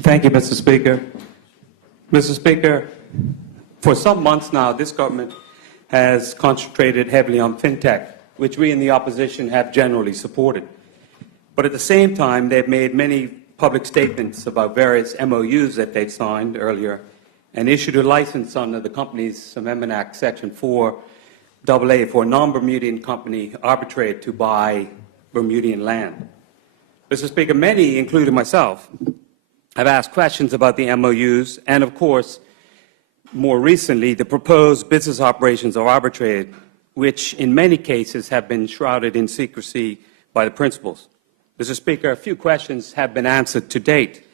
Thank you, Mr. Speaker. Mr. Speaker, for some months now, this government has concentrated heavily on fintech, which we in the opposition have generally supported. But at the same time, they've made many public statements about various MOUs that they've signed earlier and issued a license under the Companies Amendment Act, Section 4AA, for a non-Bermudian company arbitrate to buy Bermudian land. Mr. Speaker, many, including myself, have asked questions about the MOUs and, of course, more recently, the proposed business operations of arbitrate, which in many cases have been shrouded in secrecy by the principals. Mr. Speaker, a few questions have been answered to date.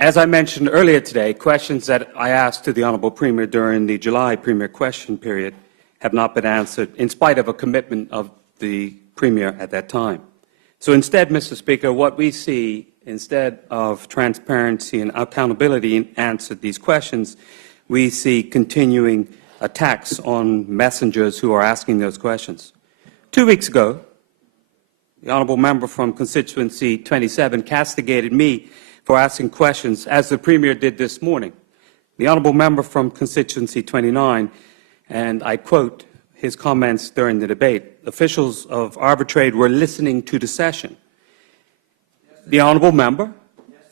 As I mentioned earlier today, questions that I asked to the Honourable Premier during the July Premier question period have not been answered, in spite of a commitment of the Premier at that time. So instead, Mr. Speaker, what we see, instead of transparency and accountability in answering these questions, we see continuing attacks on messengers who are asking those questions. 2 weeks ago, the Honourable Member from Constituency 27 castigated me for asking questions, as the Premier did this morning. The Honourable Member from Constituency 29, and I quote his comments during the debate, officials of Arbitrade were listening to the session. The Honourable Member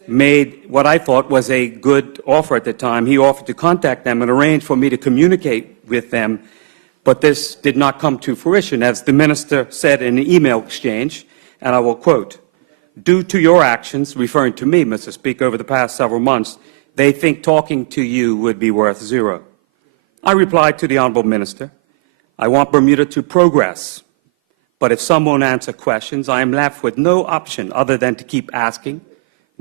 made what I thought was a good offer at the time. He offered to contact them and arrange for me to communicate with them, but this did not come to fruition, as the Minister said in an email exchange, and I will quote, "Due to your actions," referring to me, Mr. Speaker, over the past several months, they think talking to you would be worth zero. I replied to the Honourable Minister, I want Bermuda to progress, but if someone answers questions, I am left with no option other than to keep asking,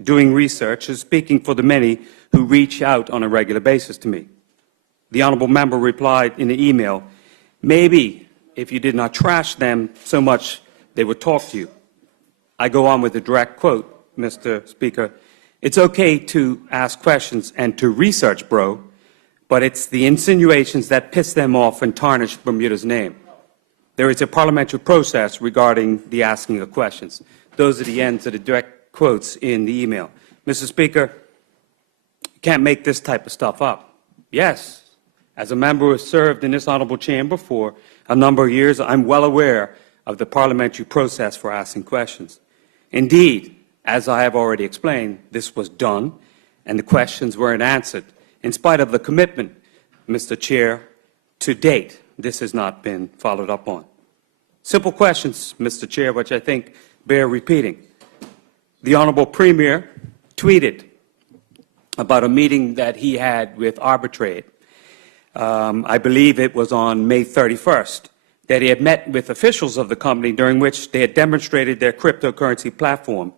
doing research, and speaking for the many who reach out on a regular basis to me. The Honourable Member replied in the email, maybe if you did not trash them so much, they would talk to you. I go on with a direct quote, Mr. Speaker, it's okay to ask questions and to research, bro, but it's the insinuations that piss them off and tarnish Bermuda's name. There is a parliamentary process regarding the asking of questions. Those are the ends of the direct quotes in the email. Mr. Speaker, you can't make this type of stuff up. Yes, as a member who has served in this honourable chamber for a number of years, I'm well aware of the parliamentary process for asking questions. Indeed, as I have already explained, this was done and the questions weren't answered. In spite of the commitment, Mr. Chair, to date, this has not been followed up on. Simple questions, Mr. Chair, which I think bear repeating. The Honourable Premier tweeted about a meeting that he had with Arbitrade. I believe it was on May 31st, that he had met with officials of the company during which they had demonstrated their cryptocurrency platform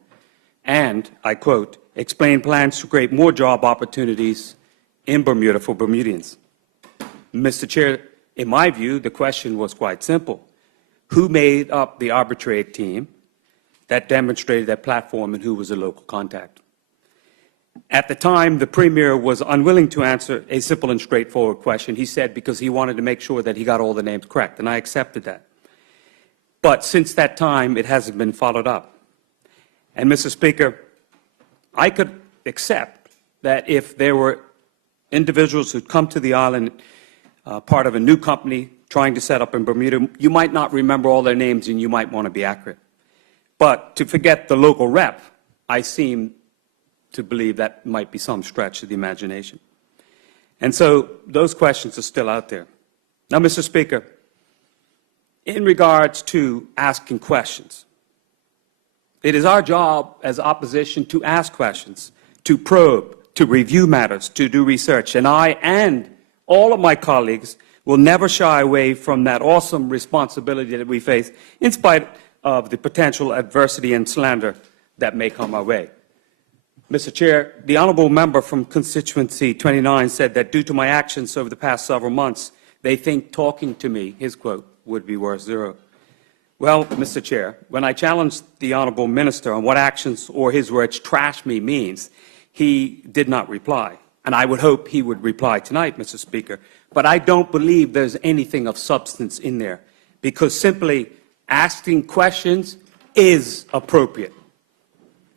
and, I quote, explained plans to create more job opportunities in Bermuda for Bermudians. Mr. Chair, in my view, the question was quite simple. Who made up the Arbitrate team that demonstrated that platform and who was a local contact? At the time, the Premier was unwilling to answer a simple and straightforward question. He said because he wanted to make sure that he got all the names correct, and I accepted that. But since that time, it hasn't been followed up. And, Mr. Speaker, I could accept that if there were individuals who'd come to the island, part of a new company trying to set up in Bermuda, you might not remember all their names and you might want to be accurate. But to forget the local rep, I seem to believe that might be some stretch of the imagination. And so those questions are still out there. Now, Mr. Speaker, in regards to asking questions, it is our job as opposition to ask questions, to probe, to review matters, to do research. And I and all of my colleagues will never shy away from that awesome responsibility that we face, in spite of the potential adversity and slander that may come our way. Mr. Chair, the Honourable Member from Constituency 29 said that due to my actions over the past several months, they think talking to me, his quote, would be worth zero. Well, Mr. Chair, when I challenged the Honourable Minister on what actions, or his words, trash me means, he did not reply. And I would hope he would reply tonight, Mr. Speaker. But I don't believe there's anything of substance in there, because simply asking questions is appropriate.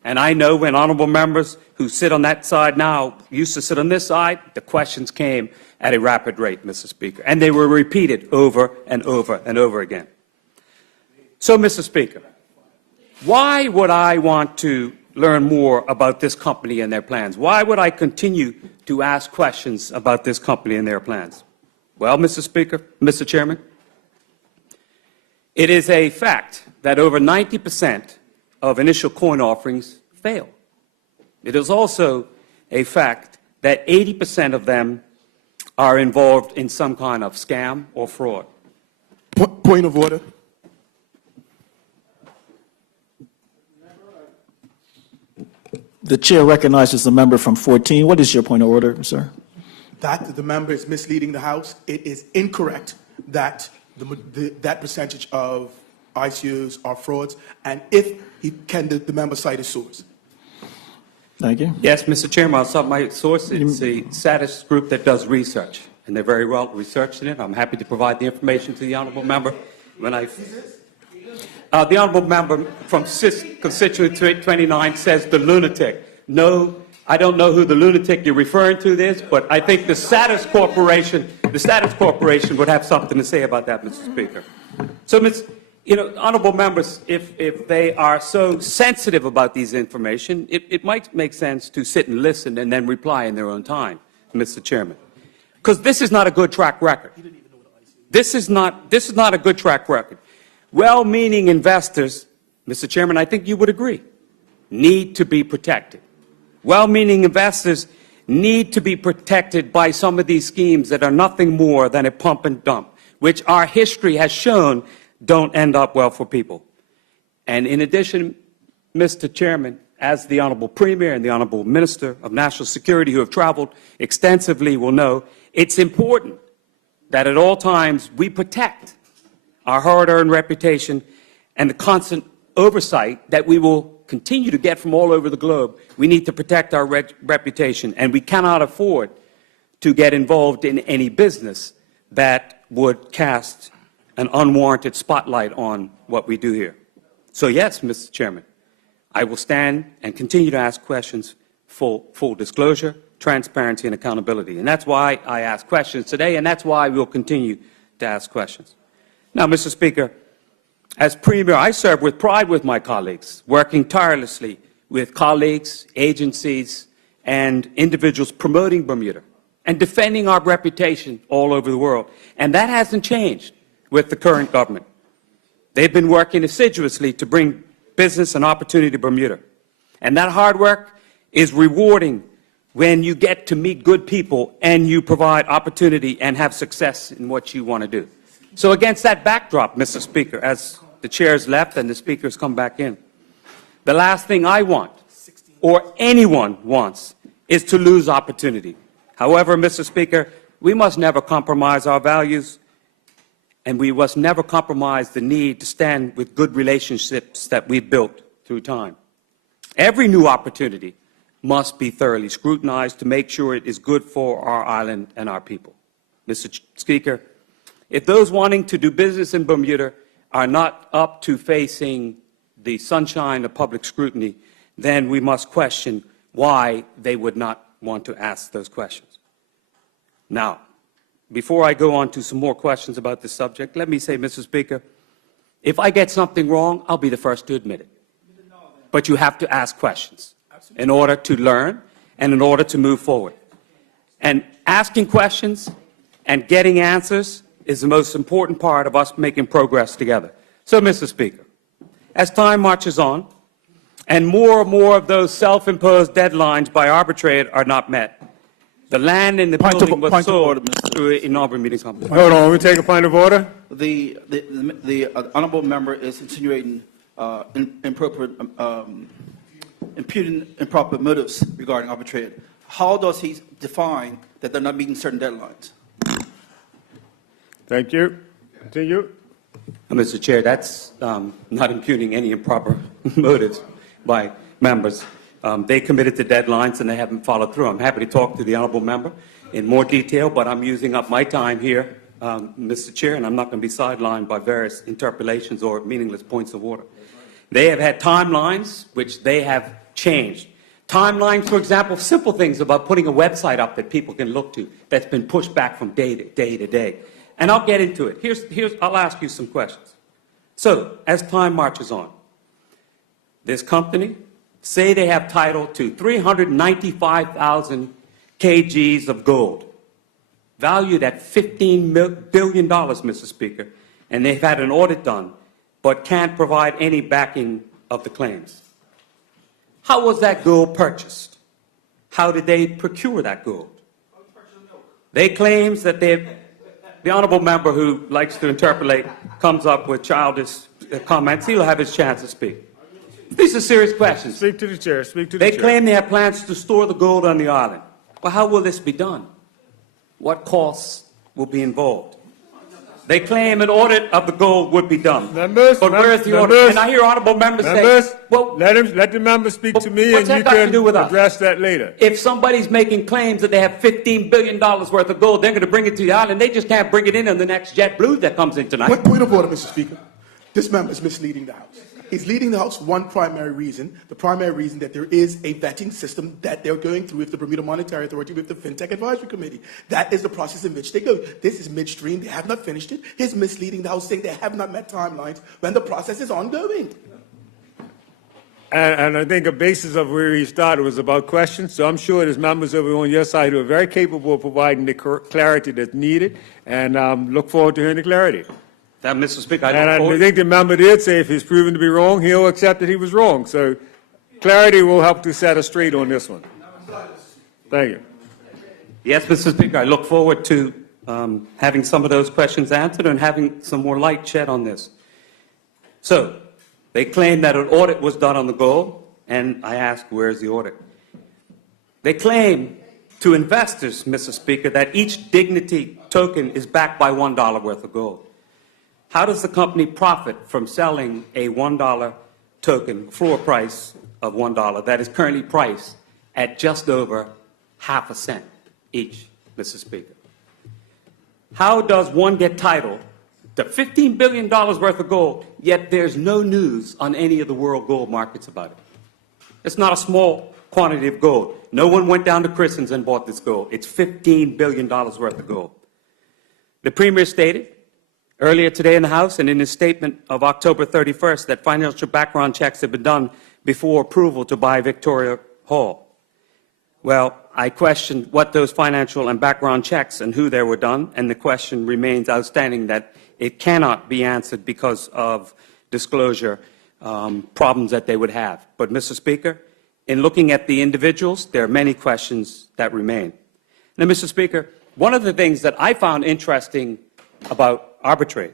And I know when honorable members who sit on that side now used to sit on this side, the questions came at a rapid rate, Mr. Speaker, and they were repeated over and over and over again. So, Mr. Speaker, why would I want to learn more about this company and their plans? Why would I continue to ask questions about this company and their plans? Well, Mr. Speaker, Mr. Chairman, it is a fact that over 90% of initial coin offerings fail. It is also a fact that 80% of them are involved in some kind of scam or fraud. Point of order. The chair recognizes the member from 14. What is your point of order, sir? That the member is misleading the House. It is incorrect that that percentage of ICUs are frauds, and if he can, the member cite his source. Thank you. Yes, Mr. Chairman, I'll cite my source. It's a status group that does research, and they're very well researched in it. I'm happy to provide the information to the honourable member when I. The honourable member from constituency 29 says the lunatic. No, I don't know who the lunatic you're referring to is, but I think the Status Corporation would have something to say about that, Mr. Speaker. So, honourable members, if they are so sensitive about these information, it might make sense to sit and listen and then reply in their own time, Mr. Chairman, because this is not a good track record. This is not a good track record. Well-meaning investors, Mr. Chairman, I think you would agree, need to be protected. Well-meaning investors need to be protected by some of these schemes that are nothing more than a pump and dump, which our history has shown don't end up well for people. And in addition, Mr. Chairman, as the Honourable Premier and the Honourable Minister of National Security, who have traveled extensively, will know, it's important that at all times we protect our hard-earned reputation and the constant oversight that we will continue to get from all over the globe. We need to protect our reputation, and we cannot afford to get involved in any business that would cast an unwarranted spotlight on what we do here. So yes, Mr. Chairman, I will stand and continue to ask questions for full disclosure, transparency, and accountability. And that's why I ask questions today, and that's why we'll continue to ask questions. Now, Mr. Speaker, as Premier, I serve with pride with my colleagues, working tirelessly with colleagues, agencies, and individuals promoting Bermuda and defending our reputation all over the world. And that hasn't changed with the current government. They've been working assiduously to bring business and opportunity to Bermuda. And that hard work is rewarding when you get to meet good people and you provide opportunity and have success in what you want to do. So against that backdrop, Mr. Speaker, as the chair's left and the speaker's come back in, the last thing I want, or anyone wants, is to lose opportunity. However, Mr. Speaker, we must never compromise our values, and we must never compromise the need to stand with good relationships that we've built through time. Every new opportunity must be thoroughly scrutinized to make sure it is good for our island and our people. Mr. Speaker, if those wanting to do business in Bermuda are not up to facing the sunshine of public scrutiny, then we must question why they would not want to ask those questions. Now, before I go on to some more questions about this subject, let me say, Mr. Speaker, if I get something wrong, I'll be the first to admit it. But you have to ask questions in order to learn and in order to move forward. And asking questions and getting answers is the most important part of us making progress together. So, Mr. Speaker, as time marches on and more of those self-imposed deadlines by arbitrator are not met, the land in the building was sold to an Auburn meeting company. Hold on, we take a point of order. The honourable member is insinuating imputing improper motives regarding arbitrator. How does he define that they're not meeting certain deadlines? Thank you. Continue. Mr. Chair, that's not impugning any improper motives by members. They committed to deadlines and they haven't followed through. I'm happy to talk to the honourable member in more detail, but I'm using up my time here, Mr. Chair, and I'm not going to be sidelined by various interpolations or meaningless points of order. They have had timelines which they have changed. Timelines, for example, simple things about putting a website up that people can look to that's been pushed back from day to day to day. And I'll get into it. I'll ask you some questions. So, as time marches on, this company, say they have title to 395,000 kgs of gold, valued at $15 billion, Mr. Speaker, and they've had an audit done, but can't provide any backing of the claims. How was that gold purchased? How did they procure that gold? They claims that the honourable member who likes to interpolate comes up with childish comments. He'll have his chance to speak. These are serious questions. Speak to the chair. Speak to the chair. They claim they have plans to store the gold on the island. Well, how will this be done? What costs will be involved? They claim an audit of the gold would be done. Members, but where is the audit? members, And I hear honourable members Members, say, well, let the member speak to me, what's and you that got to can do with us? address that later. If somebody's making claims that they have $15 billion worth of gold, they're going to bring it to the island. They just can't bring it in on the next JetBlue that comes in tonight. Point of order, Mr. Speaker. This member is misleading the House. He's leading the House one primary reason, the primary reason that there is a vetting system that they're going through with the Bermuda Monetary Authority, with the FinTech Advisory Committee. That is the process in which they go. This is midstream. They have not finished it. He's misleading the House, saying they have not met timelines when the process is ongoing. And I think a basis of where he started was about questions. So I'm sure there's members over on your side who are very capable of providing the clarity that's needed, and look forward to hearing the clarity. That, Mr. Speaker, And I think the member did say if he's proven to be wrong, he'll accept that he was wrong. So clarity will help to set us straight on this one. Thank you. Yes, Mr. Speaker, I look forward to having some of those questions answered and having some more light shed on this. So, they claim that an audit was done on the gold, and I ask, where's the audit? They claim to investors, Mr. Speaker, that each dignity token is backed by $1 worth of gold. How does the company profit from selling a $1 token, floor price of $1, that is currently priced at just over half a cent each, Mr. Speaker? How does one get title to $15 billion worth of gold, yet there's no news on any of the world gold markets about it? It's not a small quantity of gold. No one went down to Christians and bought this gold. It's $15 billion worth of gold. The Premier stated earlier today in the House and in his statement of October 31st that financial background checks have been done before approval to buy Victoria Hall. Well, I questioned what those financial and background checks and who they were done, and the question remains outstanding that it cannot be answered because of disclosure problems that they would have. But, Mr. Speaker, in looking at the individuals, there are many questions that remain. Now, Mr. Speaker, one of the things that I found interesting about arbitrate,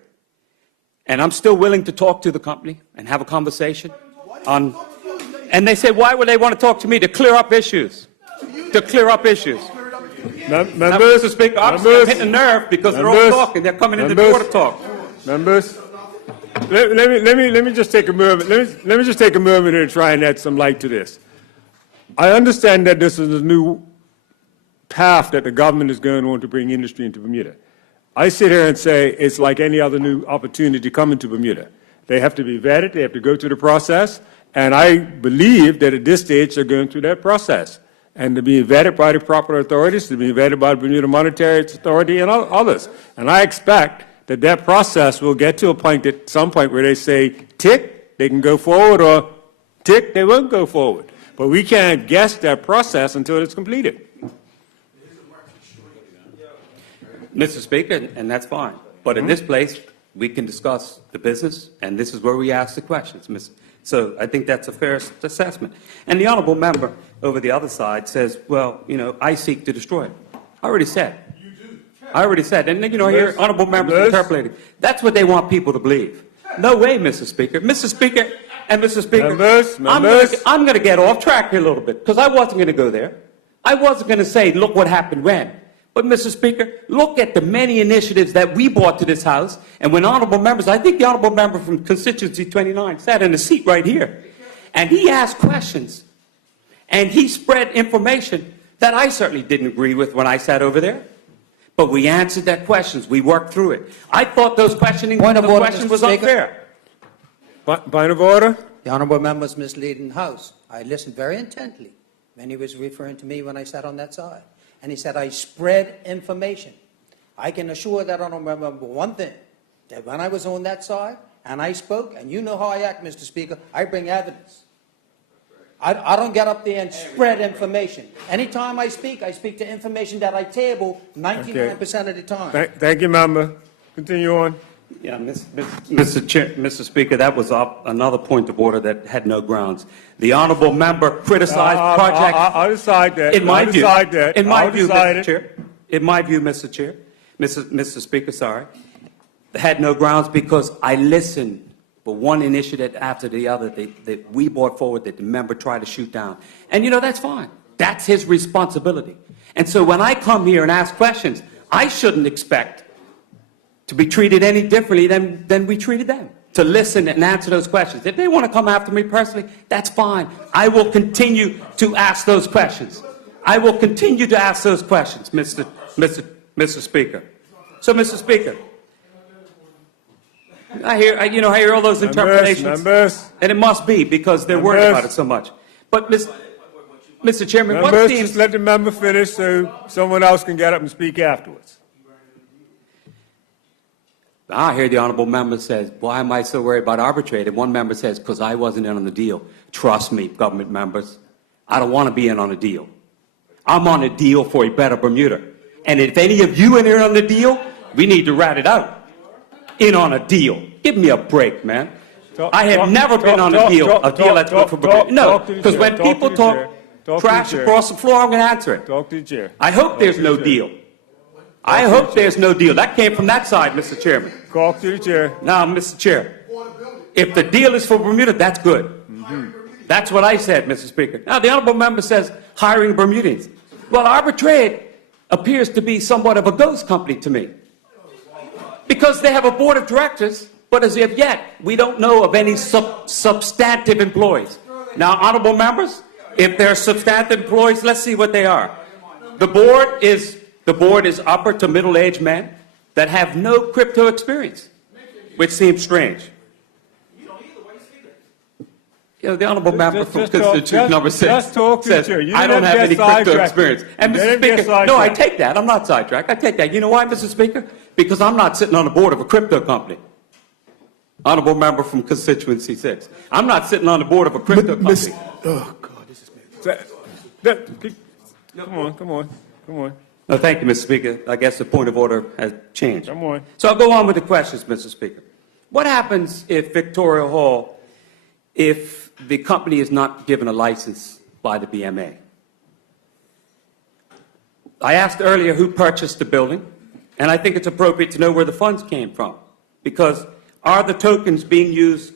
and I'm still willing to talk to the company and have a conversation on, and they say, why would they want to talk to me? To clear up issues. To clear up issues. Members, Now, Mr. Speaker, I'm hitting a nerve because they're all talking. They're coming in the door to talk. Members, let me just take a moment. Let me just take a moment and try and add some light to this. I understand that this is a new path that the government is going on to bring industry into Bermuda. I sit here and say it's like any other new opportunity coming to Bermuda. They have to be vetted, they have to go through the process, and I believe that at this stage they're going through that process. And to be vetted by the proper authorities, to be vetted by the Bermuda Monetary Authority and others. And I expect that that process will get to a point at some point where they say, tick, they can go forward, or tick, they won't go forward. But we can't guess that process until it's completed. Mr. Speaker, and that's fine. But in this place, we can discuss the business, and this is where we ask the questions. So I think that's a fair assessment. And the honourable member over the other side says, well, you know, I seek to destroy it. I already said. You do. I already said. And, you know, here, honourable members interpolating. That's what they want people to believe. No way, Mr. Speaker. Mr. Speaker, and Mr. Speaker, I'm going to get off track here a little bit, because I wasn't going to go there. I wasn't going to say, look what happened when. But, Mr. Speaker, look at the many initiatives that we brought to this House, and when honourable members, I think the honourable member from constituency 29 sat in a seat right here, and he asked questions, and he spread information that I certainly didn't agree with when I sat over there. But we answered that questions. We worked through it. I thought those questioning, the question was unfair. Point of order. The honourable member was misleading the House. I listened very intently when he was referring to me when I sat on that side. And he said I spread information. I can assure that honourable member one thing, that when I was on that side and I spoke, and you know how I act, Mr. Speaker, I bring evidence. I don't get up there and spread information. Anytime I speak to information that I table 99% of the time. Thank you, member. Continue on. Yeah, Mr. Speaker, that was another point of order that had no grounds. The honourable member criticized projects. I'll decide that. In my view, Mr. Chair. In my view, Mr. Chair, Mr. Speaker, sorry, had no grounds because I listened for one initiative after the other that we brought forward that the member tried to shoot down. And, you know, that's fine. That's his responsibility. And so when I come here and ask questions, I shouldn't expect to be treated any differently than we treated them, to listen and answer those questions. If they want to come after me personally, that's fine. I will continue to ask those questions. I will continue to ask those questions, Mr. Speaker. So, Mr. Speaker, I hear all those interpretations, and it must be because they're worried about it so much. But, Mr. Chairman, what seems... Just let the member finish so someone else can get up and speak afterwards. I hear the honourable member says, why am I so worried about arbitrate? And one member says, because I wasn't in on the deal. Trust me, government members, I don't want to be in on a deal. I'm on a deal for a better Bermuda. And if any of you in here on the deal, we need to rat it out. In on a deal. Give me a break, man. I have never been on a deal that's good for Bermuda. No, because when people talk trash across the floor, I'm going to answer it. Talk to the chair. I hope there's no deal. I hope there's no deal. That came from that side, Mr. Chairman. Talk to the chair. Now, Mr. Chair, if the deal is for Bermuda, that's good. That's what I said, Mr. Speaker. Now, the honourable member says hiring Bermudians. Well, Arbitrade appears to be somewhat of a ghost company to me. Because they have a board of directors, but as of yet, we don't know of any substantive employees. Now, honourable members, if they're substantive employees, let's see what they are. The board is upper to middle-aged men that have no crypto experience, which seems strange. You know, the honourable member from constituency number 6 says, I don't have any crypto experience. And Mr. Speaker, no, I take that. I'm not sidetracked. I take that. You know why, Mr. Speaker? Because I'm not sitting on the board of a crypto company. Honourable member from constituency 6. I'm not sitting on the board of a crypto company. Oh, God, this is... Come on. No, thank you, Mr. Speaker. I guess the point of order has changed. Come on. So I'll go on with the questions, Mr. Speaker. What happens if Victoria Hall, if the company is not given a license by the BMA? I asked earlier who purchased the building, and I think it's appropriate to know where the funds came from, because are the tokens being used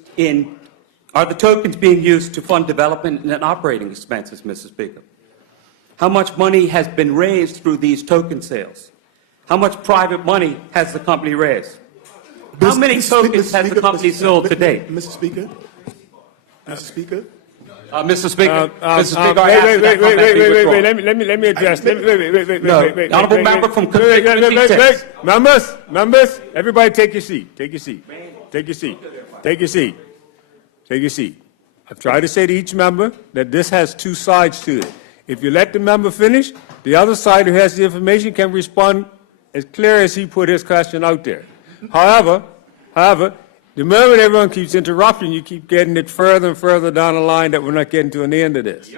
to fund development and operating expenses, Mr. Speaker? How much money has been raised through these token sales? How much private money has the company raised? How many tokens has the company sold to date? Mr. Speaker? Mr. Speaker? Mr. Speaker, Let me address. Wait. Honourable member from constituency 6. Members, everybody take your seat. Take your seat. I've tried to say to each member that this has two sides to it. If you let the member finish, the other side who has the information can respond as clear as he put his question out there. However, the moment everyone keeps interrupting, you keep getting it further and further down the line that we're not getting to an end of this.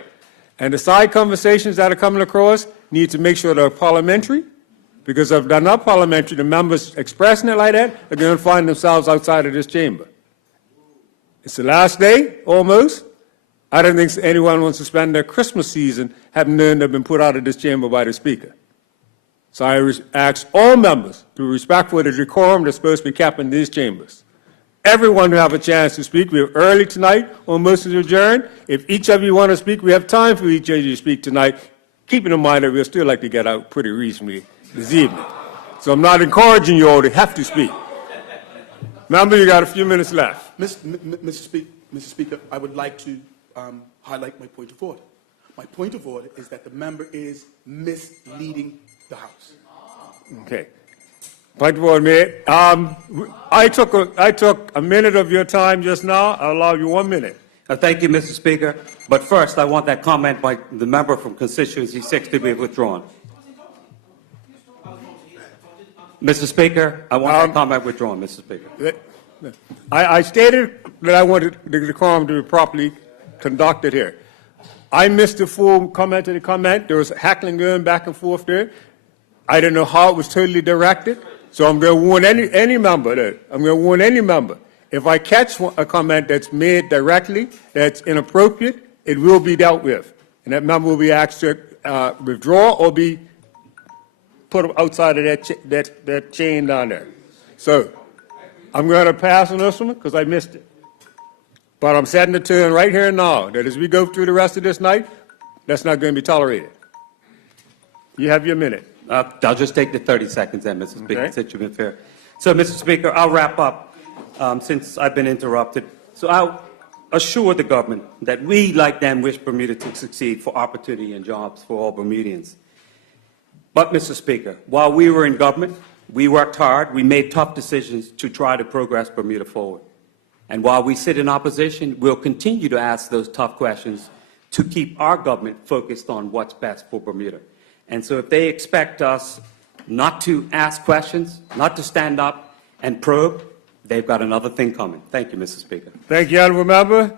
And the side conversations that are coming across need to make sure they're parliamentary, because if they're not parliamentary, the members expressing it like that are going to find themselves outside of this chamber. It's the last day, almost. I don't think anyone wants to spend their Christmas season having known they've been put out of this chamber by the Speaker. So I ask all members to respect for the decorum that's supposed to be kept in these chambers. Everyone will have a chance to speak. We're early tonight, almost to adjourn. If each of you want to speak, we have time for each of you to speak tonight, keeping in mind that we'll still like to get out pretty reasonably this evening. So I'm not encouraging you all to have to speak. Member, you got a few minutes left. Mr. Speaker, I would like to highlight my point of order. My point of order is that the member is misleading the House. Okay. Point of order, Mayor. I took a minute of your time just now. I'll allow you 1 minute. Thank you, Mr. Speaker. But first, I want that comment by the member from constituency 6 to be withdrawn. Mr. Speaker, I want that comment withdrawn, Mr. Speaker. I stated that I wanted the decorum to be properly conducted here. I missed the full comment to the comment. There was hackling going back and forth there. I didn't know how it was totally directed, so I'm going to warn any member that I'm going to warn any member. If I catch a comment that's made directly, that's inappropriate, it will be dealt with, and that member will be asked to withdraw or be put outside of that chain down there. So I'm going to pass on this one because I missed it. But I'm setting the tone right here and now that as we go through the rest of this night, that's not going to be tolerated. You have your minute. I'll just take the 30 seconds then, Mr. Speaker, Okay. since you've been fair. So, Mr. Speaker, I'll wrap up since I've been interrupted. So I'll assure the government that we, like them, wish Bermuda to succeed for opportunity and jobs for all Bermudians. But, Mr. Speaker, while we were in government, we worked hard, we made tough decisions to try to progress Bermuda forward. And while we sit in opposition, we'll continue to ask those tough questions to keep our government focused on what's best for Bermuda. And so if they expect us not to ask questions, not to stand up and probe, they've got another thing coming. Thank you, Mr. Speaker. Thank you, honourable member.